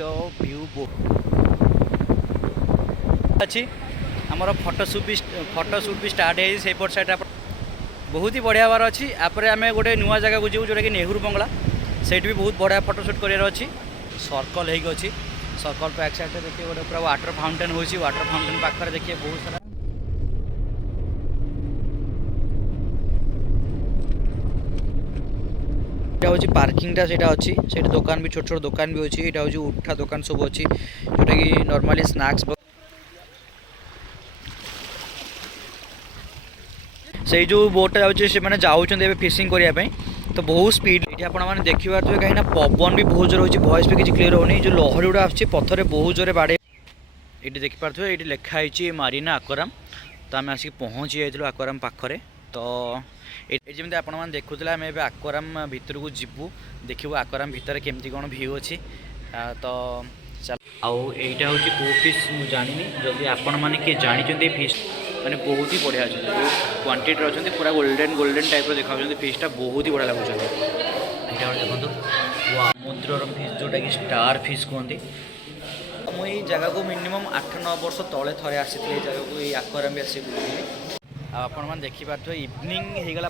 View अच्छी आमर photoshoot भी स्टार्ट है साइड बहुत ही बढ़िया बार अच्छी आपरे आम गोटे नुआ जगह को जीव जोटा कि नेहरू बंगला सेठ भी बहुत बढ़िया फोटोशूट करार अच्छी सर्कल होगी सर्कल बैक साइड देखिए गोटे पूरा वाटर फाउंटेन हो वाटर फाउंटेन पाखे देखिए बहुत सारा हूँ पार्किंगटा से अच्छी से दुकान भी छोट छोट दुकान भी अच्छी यहाँ हूँ उठा दुकान सब अच्छी जोटा कि नॉर्मली स्नैक्स से जो बोटा जाऊँ फिशिंग करने तो बहुत स्पीड ये आपने देखिए कहीं पवन भी बहुत जोर हो वॉइस भी किसी क्लीयर होनी जो लहरी गुड़ा आथर बहुत जोरे बाड़े ये देखिपे ये लिखाई मारिना आक्वाराम तो आम आसिक पहुँची जाइलु आक्वाराम पाखरे तो ये जमी आपने देखुला आम ए आक्वाराम भितर को जीवु देखू आक्वाराम भितर केमती कौन व्यू अच्छी तो चल आईटा हूँ कौ फिश मुझे जानी जदि आपण मैंने किए जानते फिश मैंने बहुत ही बढ़िया अच्छे क्वांटिटी अच्छा पूरा गोल्डन गोल्डन टाइप देखा फिशटा बहुत ही बढ़िया लगुच यहाँ देखो समुद्र फिश जोटा कि स्टार फिश कहते मुझे जगह को मिनिमम 8-9 वर्ष तले थे आसी जगह को ये आक्वारियम भी आसी आपण मैंने देखिपे इवनिंग होगला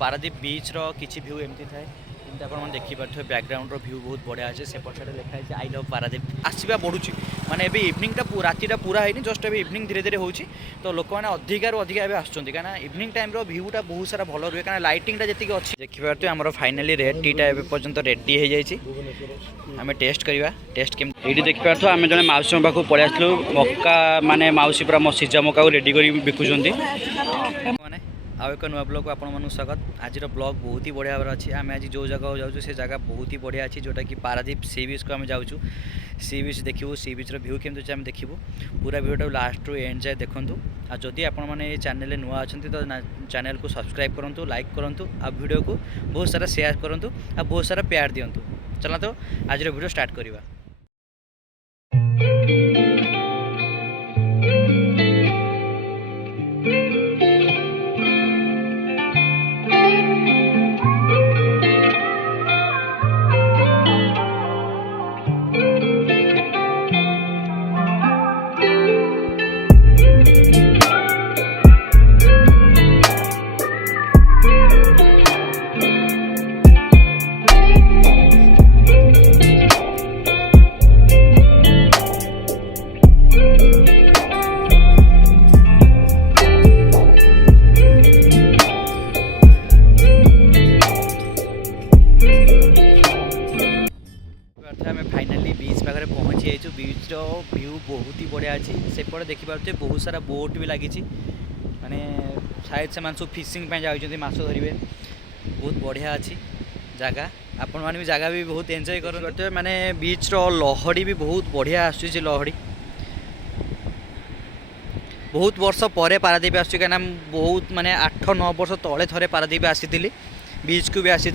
पारादीप बीच किसी व्यू एमती थाए जमी आप देखिपे बैकग्राउंड व्यू बहुत बढ़िया अच्छे सेपट साइड लिखाई आई लव पारादीप आसवा बढ़ुची माने एबे इवनिंगटा रातिटा पूरा है जस्ट एबे इवनिंग धीरे धीरे होची तो लोक मैंने अधिकार अधिका एबे आसुचंती काना इवनिंग टाइम रो व्यूटा बहुत सारा भल रुहे काना लाइटिंगटा जतिक अच्छी देखिपे आमर फाइनाली रेड टीटा एबे पर्यंत रेडी हो जाइए आम टेस्ट करवा टेस्ट केम ये देखिपे आम जड़े मौसी पाखु पलि आसलु मक्का माने मौसी पूरा मो सिजा मक्का को रेडी कर बिकुचंती माने आउ एक नुआ ब्लॉग को आपण स्वागत आज ब्लॉग बहुत ही बढ़िया भाव अच्छी आम आज जो जगह जाऊँ से जगह बहुत ही बढ़िया अच्छी जोटा कि पारादीप सी बीच को आम जाऊँ सी बीच देखू सी बीच व्यू केमती आम देखू पूरा भिडियो लास्ट रू एंड जाए देखूँ आ जदि आपण चैनल नुआ अच्छा तो चैनल को सब्सक्राइब करूँ लाइक करूँ आ वीडियो को बहुत सारा शेयर करूँ आ बहुत सारा प्यार दिंतु चलो तो आज वीडियो स्टार्ट करवा फाइनाली बीच पाखे पहुँची जाइए बीच व्यू बहुत ही बढ़िया अच्छी सेपटे देखिपे बहुत सारा बोट भी लगी माने शायद से सब फिशिंग जाऊँ माछ धरवे बहुत बढ़िया अच्छी जगह आपण मैंने भी जगह भी बहुत एंजॉय करते माने बीच लहड़ी भी बहुत बढ़िया आसूँ लहड़ी बहुत वर्ष पर पारादीप आसूँ कहीं बहुत माने 8-9 वर्ष तले थे पारादीप आसी बीच को भी आसी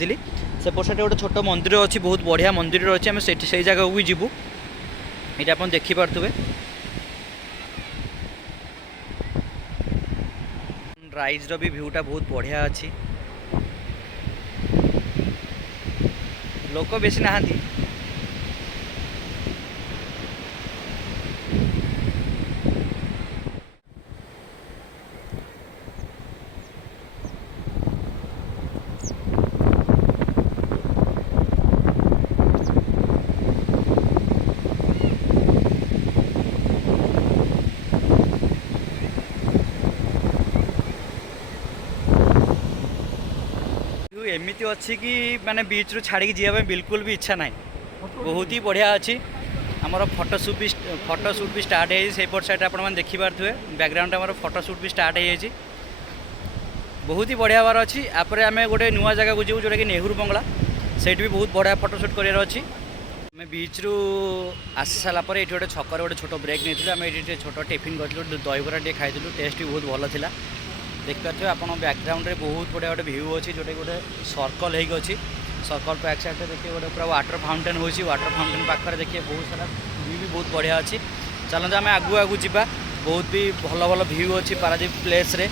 सेपट साइड गोटे छोट मंदिर अच्छी बहुत बढ़िया मंदिर अच्छी आम से जगह को भी जीवु ये आप देखिपे राइज भी व्यूटा बहुत बढ़िया अच्छी लोक बेसी नहांती एमती अच्छी कि माने बीच रू छाड़ी जावाई बिल्कुल भी इच्छा ना बहुत ही बढ़िया अच्छी आमर फोटोशूट भी स्टार्ट है साइड आपने देखिपे बैकग्राउंड आम फोटोशूट भी स्टार्ट हो बहुत ही बढ़िया बार अच्छी आपरे आम गोटे नुआ जगह को जीव जोटा कि नेहरू बंगला सेठ भी बहुत बढ़िया फोटोशूट करार अच्छी आम बीच रू आसी सारापर ये गोटे छकर गोटे छोट ब्रेक नहीं आम ये छोट टिफिन करूँ दहीबरा टे खाई टेस्ट भी बहुत भल था देखिपे आप बैकग्राउंड में बहुत बढ़िया गोटे व्यू अच्छी जोटा गोटे सर्कल होगी सर्कल बैक साइड देखिए गोटे पूरा वाटर फाउंटेन हो वाटर फाउंटेन पाखे देखिए बहुत सारा व्यू भी बहुत बढ़िया अच्छी चलते आम आगू आगू जावा बहुत भी भल भल व्यू अच्छी पारादीप प्लेस रे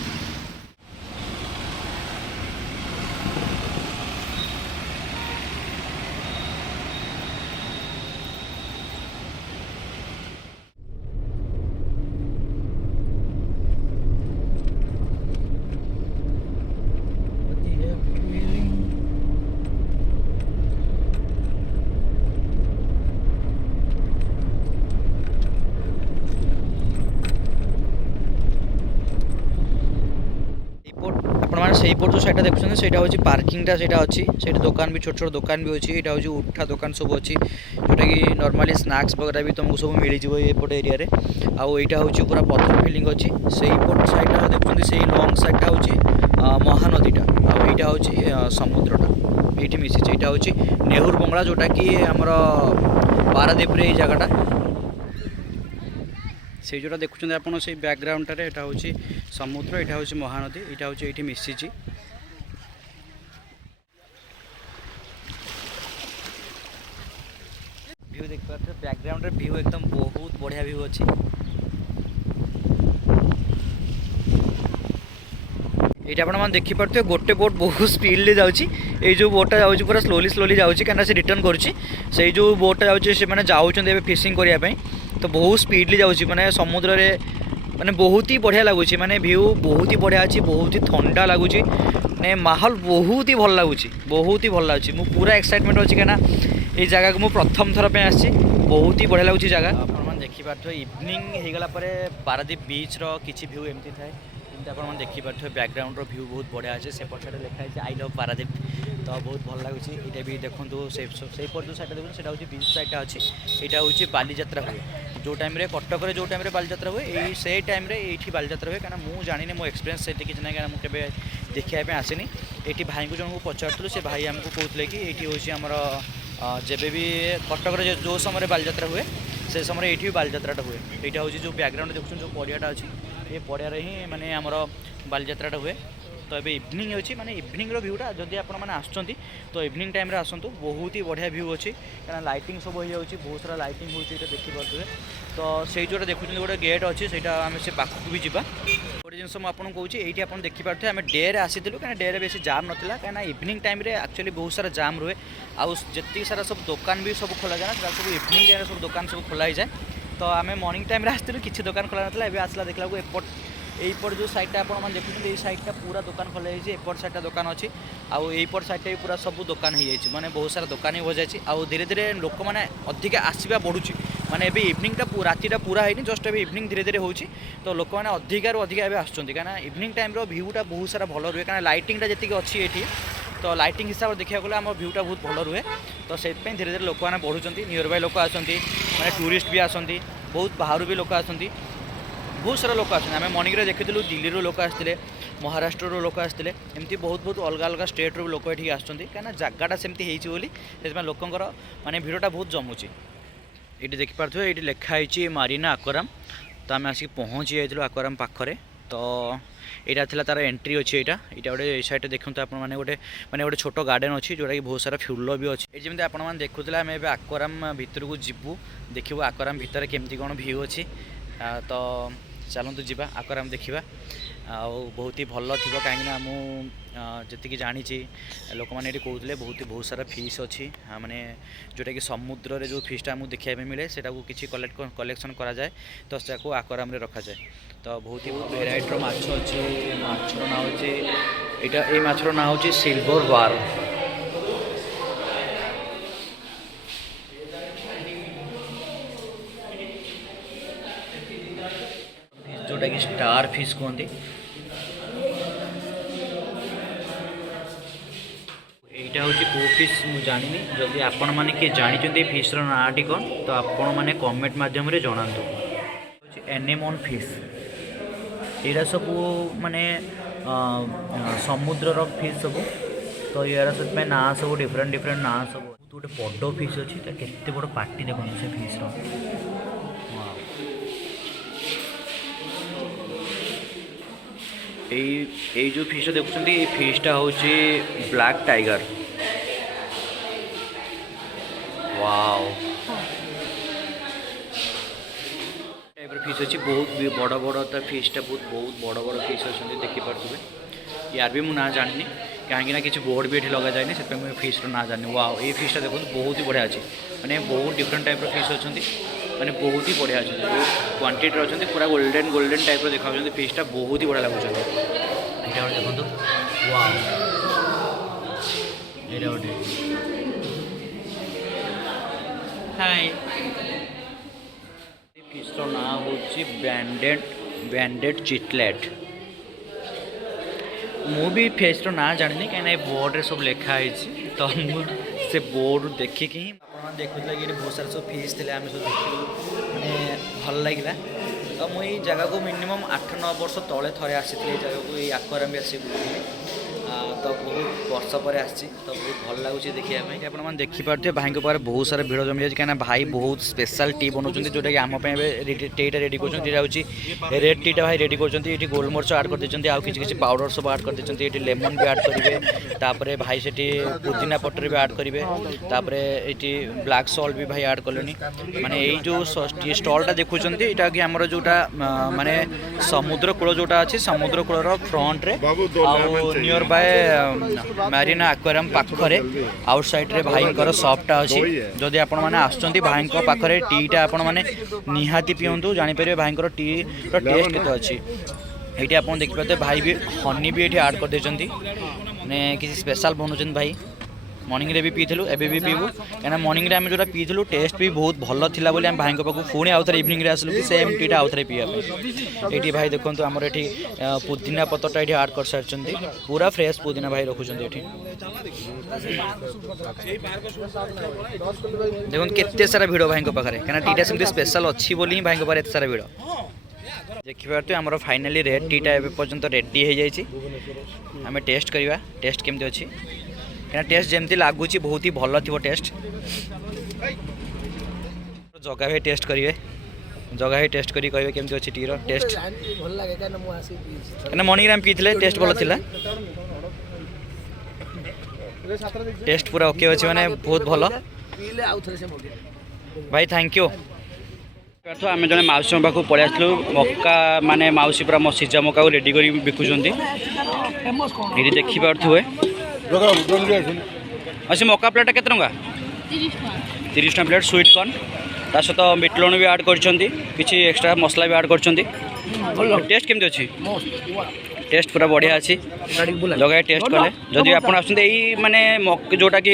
आपने से जो साइड देखुं से हूँ पार्किंगटा से अच्छी से दुकान भी छोट छोट दुकान भी अच्छी यहाँ हूँ उठा दुकान सब अच्छी जोटा कि नॉर्मली स्नैक्स वगैरह भी तुमको सब मिल जाए एपट एरिया आउ यहाँ हूँ पूरा पत्थर फिलिंग अच्छी से पट साइड देखुं से लंग साइडटा हूँ महानदीटा आईटा हूँ समुद्रटा ये मिसी यहाँ हूँ नेहुर बंगला जोटा कि आमर पारादीप ये जगटा से जोटा देखुं आप बैकग्राउंड यहाँ हूँ समुद्र यहाँ हूँ महानदी यहाँ हूँ ये मिसी व्यू देख पारे बैकग्राउंड व्यू एकदम बहुत बढ़िया व्यू अच्छी ये आप देखिपे गोटे बोट बहुत स्पीड जाऊँगी जो बोटा जाऊँगी पूरा स्लोली स्लोली जाऊँगी कहीं से रिटर्न करुँची जो बोटा जाऊँगी से मैंने जाऊँच फिशिंग करने तो बहुत स्पीडली जाऊँगी मैंने समुद्र रे माने बहुत ही बढ़िया लगुच माने व्यू बहुत ही बढ़िया अच्छी बहुत ही ठंडा लगुच माने माहौल बहुत ही भल लगुच मु पूरा एक्साइटमेंट अच्छी कहीं ये जगह को मुझे प्रथम थर पे आसी बहुत ही बढ़िया लगुच जगह आप देखिपे इवनिंग हो गला पारादीप बीच रो किसी व्यू एमती थाए आप देखिपे बैकग्राउंड रो व्यू बहुत बढ़िया अच्छे से पछाड़े लिखाई है आई लव पारादीप तो बहुत भल लगुच ये भी देखूँ से पर जो साइड देखते हूँ बीच साइडटा अच्छी यहाँ हूँ बालीजात्रा हुए जो टाइम कटक जो टाइम बालीजात्रा हुए यही से टाइम ये बालीजात्रा हुए कहीं मुझे जानी मो एक्सपीरियंस से किसी ना कहीं मुझे देखापी आसनी ये भाई को जन को पचारूँ से भाई आमको कहते कि ये हूँ आमर जब भी कटक जो समय बालीजात्रा हुए से समय ये बालीजात्रा हुए यहाँ हूँ जो बैकग्राउंड देखुं जो पड़ियाटा अच्छी ये पड़ियार ही माने आमर बालीजात्रा हुए तो ये इवनिंग अच्छी माने इवनिंग व्यूटा जदि आप तो इवनिंग टाइम आसतु बहुत ही बढ़िया व्यू अच्छी क्या लाइटिंग सब हो जाऊँगी बहुत सारा लाइटिंग होती देखिपे तो से जोटा देखुं गोटे गेट अच्छी से आम से पाखक भी जावा गोटे जिन मुझे आपको कहूँ ये आप देखिपे आम डेरे आसीलु कहीं डेरे बेसी जाम नाला कहीं इवनिंग टाइम एक्चुअली बहुत सारा जाम रुहे आउ जी सारा सब दुकान भी सब खोल जाए सब इवनिंग टाइम सब दुकान सब खोला जाए तो आम मॉर्निंग टाइम आसलु किसी दुकान खोला नाला एवं आसला देखला एपट यहीपट जो साइडटा आप देखुं ये साइडटा पूरा दुकान खोल एपट साइडटा दुकान अच्छी आउ यहीपट साइडटा भी पूरा सब दुकान हो जाए मैंने बहुत सारा दुकान ही बजाई आउ धीरे धीरे लोक मैंने अधिक आसवा बढ़ुची माने एबे इवनिंगटा रातिटा पूरा है जस्ट एबे इवनिंग धीरे धीरे होची तो लोक मैंने अधिकार अधिक एबे आसुचंती कहीं इवनिंग टाइम रो व्यूटा बहुत सारा भल रुहे कहीं लाइटिंगटा जी अच्छी ये तो लाइटिंग हिसाब से देखा गले आम व्यूटा बहुत भल रुहे तो से धीरे धीरे लोक मैंने बढ़ुंट नियर बाय लोक आसती मैंने टूरिस्ट भी आसती बहुत बाहर भी लोक आसती बहुत सारा लोक आम मॉर्निंग रे देखी दिल्ली लोक आसते महाराष्ट्र लोक आसते एमती बहुत बहुत अलग अलग स्टेट रो लोक ये आसुँच कहीं जगटा सेमती होती लोकंर माने भिड़टा बहुत जमुची ये देखिपे ये लिखाई मारिना आक्वाराम तो आम आसिक पहुँची जाइलु आक्वाराम पाखरे तो यहाँ थी तार एंट्री अच्छी यहाँ गोटे साइड देखते आप गोटे मैंने गोटे छोट गार्डन अच्छी जोटा कि बहुत सारा फुल भी अच्छी ये जमी आपने देखुले आम ए आक्वाराम भितर को जीवु देखू आक्वाराम भितर केमती कौन व्यू अच्छी तो चलतु जावा आक्वाराम देखा बहुत ही भल थी कहीं जी जानी लोक मैंने कहते बहुत सारा फिश अच्छी माने जोटा कि समुद्र रे जो फिशटा आमको देखा मिले से किसी कलेक्शन करा जाए तो आक्वाराम रे रखा जाए तो बहुत ही भेराइटर माछ अच्छी माछर ना हूँ ये माछर ना हूँ सिल्वर वार जोटा कि स्टार फिश कहते यहाँ हूँ कौ फिश मुझे जानी जदि आपण मैंने किए जानते फिश्र नाटी कौन तो आपण मैंने कमेंट मध्यम जनातु एनेमोन फिश यहाँ सब माने समुद्र फिश सब तो यार सब ना सब डिफरेंट डिफरेंट ना सब गोटे बड़ फिश अच्छी केते बड़ पार्टी देखो से फिश्र ये जो फिश देखुं ये फिशटा हूँ black tiger wow type fish अच्छी बहुत बड़ बड़ फिशटा बहुत बड़ बड़ फिश अच्छे देखिपे यार भी मुझे ना जानी कहीं किसी बोर्ड भी ये लगा जाए से मुझे फिश्र ना जानी वाओ ये फिशटा देखो बहुत ही बढ़िया अच्छी मैंने बहुत डिफरेंट टाइप फिश अच्छा मैंने बहुत ही बढ़िया अच्छे क्वांटिटी अच्छा पूरा गोल्डन गोल्डन टाइप देखा फिशटा बहुत ही बढ़िया लगुच यहाँ देखो वाओ ये गोटे हाय फिशर ना हूँ बैंडेड चिटलेट ମୁଁ ବି ଫେସ୍ର ନାଁ ଜାଣିନି କାହିଁକିନା ଏ ବୋର୍ଡ଼ରେ ସବୁ ଲେଖା ହେଇଛି ତ ମୁଁ ସେ ବୋର୍ଡ଼ ଦେଖିକି ହିଁ ଆପଣମାନେ ଦେଖୁଥିଲେ କି ଏଠି ବହୁତ ସାରା ସବୁ ଫିସ୍ ଥିଲେ ଆମେ ସବୁ ଦେଖିଲୁ ମାନେ ଭଲ ଲାଗିଲା ତ ମୁଁ ଏଇ ଜାଗାକୁ ମିନିମମ୍ 8-9 ବର୍ଷ ତଳେ ଥରେ ଆସିଥିଲି ଏଇ ଜାଗାକୁ ଏଇ ଆକ୍ୱାରିୟମ୍ ବି ଆସି ବୁଲୁଥିଲି ତ ବହୁତ ବର୍ଷ ପରେ ଆସିଛି ତ ବହୁତ ଭଲ ଲାଗୁଛି ଦେଖିବା ପାଇଁ ଆପଣମାନେ ଦେଖିପାରୁଥିବେ ଭାଇଙ୍କ ପାଖରେ ବହୁତ ସାରା ଭିଡ଼ ଜମି ଯାଇଛି କାହିଁକିନା ଭାଇ ବହୁତ ସ୍ପେଶାଲ୍ ଟି ବନାଉଛନ୍ତି ଯେଉଁଟାକି ଆମ ପାଇଁ ଏବେ ଟିଟା ରେଡ଼ି କରୁଛନ୍ତି ଏଇଟା ହେଉଛି ରେଡ୍ ଟିଟା ଭାଇ ରେଡ଼ି କରୁଛନ୍ତି ଏଠି ଗୋଲମରିଚ ଆଡ଼୍ କରିଦେଇଛନ୍ତି ଆଉ କିଛି କିଛି ପାଉଡ଼ର ସବୁ ଆଡ଼୍ କରିଦେଇଛନ୍ତି ଏଠି ଲେମନ୍ ବି ଆଡ଼୍ କରିବେ ତାପରେ ଭାଇ ସେଠି ପୁଦିନା ପତ୍ର ବି ଆଡ଼୍ କରିବେ ତାପରେ ଏଠି ବ୍ଲାକ୍ ସଲ୍ଟ ବି ଭାଇ ଆଡ଼୍ କଲେଣି ମାନେ ଏଇ ଯେଉଁ ଷ୍ଟଲ୍ଟା ଦେଖୁଛନ୍ତି ଏଇଟା କି ଆମର ଯେଉଁଟା ମାନେ ସମୁଦ୍ର କୂଳ ଯେଉଁଟା ଅଛି ସମୁଦ୍ର କୂଳର ଫ୍ରଣ୍ଟରେ ଆଉ ନିୟର ବାଏ ମାରିନା ଆକ୍ୱାରିୟମ୍ ପାଖରେ ଆଉଟ୍ ସାଇଡ଼୍ରେ ଭାଇଙ୍କର ସପ୍ଟା ଅଛି ଯଦି ଆପଣମାନେ ଆସୁଛନ୍ତି ଭାଇଙ୍କ ପାଖରେ ଟିଟା ଆପଣମାନେ ନିହାତି ପିଅନ୍ତୁ ଜାଣିପାରିବେ ଭାଇଙ୍କର ଟିର ଟେଷ୍ଟ କେତେ ଅଛି ଏଇଠି ଆପଣ ଦେଖିପାରୁଥିବେ ଭାଇ ବି ହନି ବି ଏଠି ଆଡ଼୍ କରିଦେଇଛନ୍ତି ମାନେ କିଛି ସ୍ପେଶାଲ୍ ବନାଉଛନ୍ତି ଭାଇ ମର୍ଣ୍ଣିଂରେ ବି ପିଇଥିଲୁ ଏବେ ବି ପିଇବୁ କାହିଁକିନା ମର୍ଣ୍ଣିଂରେ ଆମେ ଯେଉଁଟା ପିଇଥିଲୁ ଟେଷ୍ଟ ବି ବହୁତ ଭଲ ଥିଲା ବୋଲି ଆମେ ଭାଇଙ୍କ ପାଖକୁ ପୁଣି ଆଉଥରେ ଇଭିନିଂରେ ଆସିଲୁ କି ସେମ୍ ଟିଟା ଆଉଥରେ ପିଇବା ପାଇଁ ଏଇଠି ଭାଇ ଦେଖନ୍ତୁ ଆମର ଏଠି ପୁଦିନା ପତ୍ରଟା ଏଠି ଆଡ଼୍ କରିସାରିଛନ୍ତି ପୁରା ଫ୍ରେଶ୍ ପୁଦିନା ଭାଇ ରଖୁଛନ୍ତି ଏଠି ଦେଖନ୍ତୁ କେତେ ସାରା ଭିଡ଼ ଭାଇଙ୍କ ପାଖରେ କାହିଁକିନା ଟିଟା ସେମିତି ସ୍ପେଶାଲ୍ ଅଛି ବୋଲି ହିଁ ଭାଇଙ୍କ ପାଖରେ ଏତେ ସାରା ଭିଡ଼ ଦେଖିପାରୁଥିବେ ଆମର ଫାଇନାଲି ରେଡ୍ ଟିଟା ଏବେ ପର୍ଯ୍ୟନ୍ତ ରେଡ଼ି ହେଇଯାଇଛି ଆମେ ଟେଷ୍ଟ କରିବା ଟେଷ୍ଟ କେମିତି ଅଛି କାହିଁକିନା ଟେଷ୍ଟ ଯେମିତି ଲାଗୁଛି ବହୁତ ହି ଭଲ ଥିବ ଟେଷ୍ଟ ଜଗା ଭାଇ ଟେଷ୍ଟ କରିବେ ଜଗା ଭାଇ ଟେଷ୍ଟ କରି କହିବେ କେମିତି ଅଛି ଟିର ଟେଷ୍ଟ କାହିଁକିନା ମର୍ଣ୍ଣିଂରେ ଆମେ ପିଇଥିଲେ ଟେଷ୍ଟ ଭଲ ଥିଲା ଟେଷ୍ଟ ପୁରା ଓକେ ଅଛି ମାନେ ବହୁତ ଭଲ ଭାଇ ଥ୍ୟାଙ୍କ ୟୁ ଆମେ ଜଣେ ମାଉସୀ ପାଖକୁ ପଳେଇ ଆସିଲୁ ମକା ମାନେ ମାଉସୀ ପୁରା ସିଝା ମକାକୁ ରେଡ଼ି କରି ବିକୁଛନ୍ତି ଏଠି ଦେଖିପାରୁଥିବେ ଆଉ ସେ ମକା ପ୍ଲେଟ୍ଟା କେତେ ଟଙ୍କା 30 ଟଙ୍କା ପ୍ଲେଟ୍ ସୁଇଟ୍ କର୍ଣ୍ଣ ତା ସହିତ ବିଟ୍ ଲୁଣ ବି ଆଡ଼୍ କରିଛନ୍ତି କିଛି ଏକ୍ସଟ୍ରା ମସଲା ବି ଆଡ଼୍ କରିଛନ୍ତି ଟେଷ୍ଟ କେମିତି ଅଛି ଟେଷ୍ଟ ପୁରା ବଢ଼ିଆ ଅଛି ଜଗାଇ ଟେଷ୍ଟ କଲେ ଯଦି ଆପଣ ଆସୁଛନ୍ତି ଏଇ ମାନେ ଯେଉଁଟାକି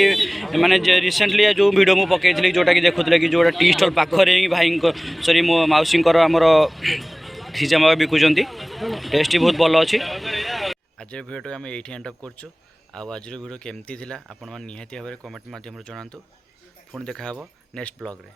ମାନେ ରିସେଣ୍ଟଲି ଯେଉଁ ଭିଡ଼ିଓ ମୁଁ ପକାଇଥିଲି ଯେଉଁଟାକି ଦେଖୁଥିଲେ କି ଯେଉଁଟା ଟି ଷ୍ଟଲ୍ ପାଖରେ ହିଁ ଭାଇଙ୍କ ସରି ମୋ ମାଉସୀଙ୍କର ଆମର ସିଝା ମକା ବିକୁଛନ୍ତି ଟେଷ୍ଟ ବି ବହୁତ ଭଲ ଅଛି ଆଜିର ଭିଡ଼ିଓଟା ଆମେ ଏଇଠି ଏଣ୍ଡ ଅପ୍ କରୁଛୁ ଆଉ ଆଜିର ଭିଡ଼ିଓ କେମିତି ଥିଲା ଆପଣମାନେ ନିହାତି ଭାବରେ କମେଣ୍ଟ ମାଧ୍ୟମରେ ଜଣାନ୍ତୁ ପୁଣି ଦେଖା ହେବ ନେକ୍ସଟ ବ୍ଲଗ୍ରେ।